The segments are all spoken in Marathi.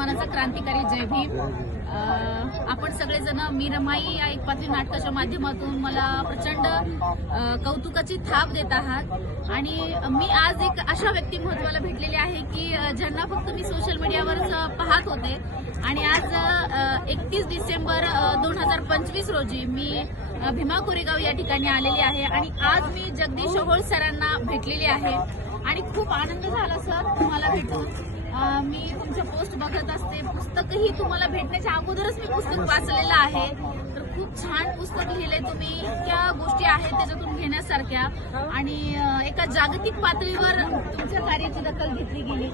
स्वाभिमानाचा क्रांतिकारी जय भीम। आपण सगळेजण मी रमाई या एकपात्री नाटकाच्या माध्यमातून मला प्रचंड कौतुकाची थाप देत आहात आणि मी आज एक अशा व्यक्तिमत्वाला भेटलेले आहे की ज्यांना फक्त मी सोशल मीडियावरच पाहत होते आणि आज 31 डिसेंबर 2025 रोजी मी भीमा कोरेगाव या ठिकाणी आलेली आहे आणि आज मी जगदीश ओहोळ सरांना भेटलेली आहे आणि खूप आनंद झाला सर तुम्हाला भेटून। मी तुमचे पोस्ट बघत असते, पुस्तकही तुम्हाला भेटण्याच्या अगोदरच मी पुस्तक वाचलेलं आहे, तर खूप छान पुस्तक लिहिले तुम्ही। इतक्या गोष्टी आहेत त्याच्यातून घेण्यासारख्या आणि एका जागतिक पातळीवर तुमच्या कार्याची दखल घेतली गेली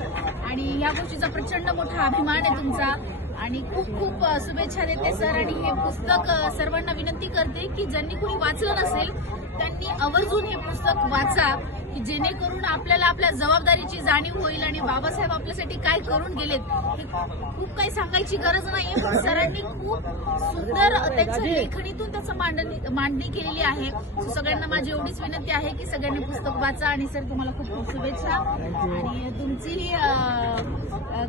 आणि या गोष्टीचा प्रचंड मोठा अभिमान आहे तुमचा आणि खूप खूप शुभेच्छा देते सर। आणि हे पुस्तक सर्वांना विनंती करते की ज्यांनी कोणी वाचलं नसेल त्यांनी आवर्जून हे पुस्तक वाचा की जेणेकरून आपल्याला आपल्या जबाबदारीची जाणीव होईल आणि बाबासाहेब आपल्यासाठी काय करून गेलेत हे खूप काही सांगायची गरज नाहीये, पण सरांनी खूप सुंदर त्यांच्या लेखणीतून त्याचं मांडणी केलेली आहे। सगळ्यांना माझी एवढीच विनंती आहे की सगळ्यांनी पुस्तक वाचा आणि सर तुम्हाला खूप खूप शुभेच्छा आणि तुमची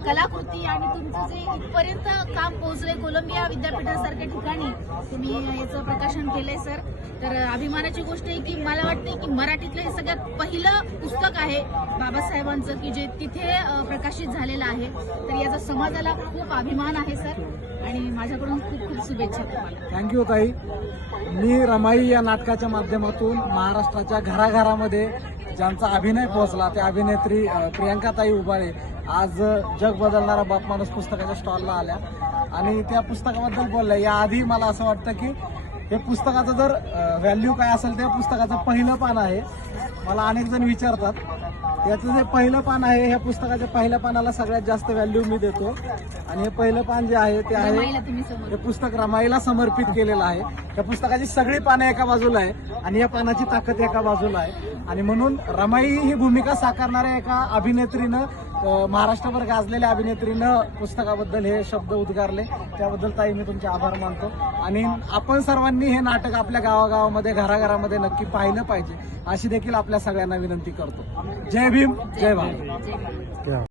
कलाकृती आणि तुमचं जे इथपर्यंत काम पोहोचलंय कोलंबिया विद्यापीठासारख्या ठिकाणी तुम्ही याचं प्रकाशन केलंय सर, तर अभिमानाची गोष्ट आहे की मला वाटते की मराठीतलं हे सगळ्यात पहिलं पुस्तक आहे बाबासाहेबांचं की जे तिथे प्रकाशित झालेलं आहे, तर याचा समाजाला खूप अभिमान आहे सर आणि माझ्याकडून खूप खूप शुभेच्छा तुम्हाला। थँक्यू ताई। मी रमाई या नाटकाच्या माध्यमातून महाराष्ट्राच्या घराघरामध्ये ज्यांचा अभिनय पोहोचला त्या अभिनेत्री प्रियंकाताई उबाळे आज जग बदलणारा बाप माणूस पुस्तकाच्या स्टॉलला आल्या आणि त्या पुस्तकाबद्दल बोलल्या। याआधी मला असं वाटतं की हे पुस्तकाचं जर व्हॅल्यू काय असेल त्या पुस्तकाचं पहिलं पान आहे। मला अनेक जण विचारतात, याचं जे पहिलं पान आहे ह्या पुस्तकाच्या पहिल्या पानाला सगळ्यात जास्त व्हॅल्यू मी देतो आणि हे पहिलं पान जे आहे ते आहे हे पुस्तक रमाईला समर्पित केलेलं आहे। या पुस्तकाची सगळी पानं एका बाजूला आहे आणि या पानाची ताकद एका बाजूला आहे आणि म्हणून रमाई ही भूमिका साकारणाऱ्या एका अभिनेत्रीनं महाराष्ट्रभर गाजलेल्या अभिनेत्रीनं पुस्तकाबद्दल हे शब्द उद्गारले, त्याबद्दल ताई मी तुमचे आभार मानतो आणि आपण सर्वांनी हे नाटक आपल्या गावागावामध्ये घराघरामध्ये नक्की पाहिलं पाहिजे अशी देखील आपल्या सगळ्यांना विनंती करतो। जय भीम, जय भारत।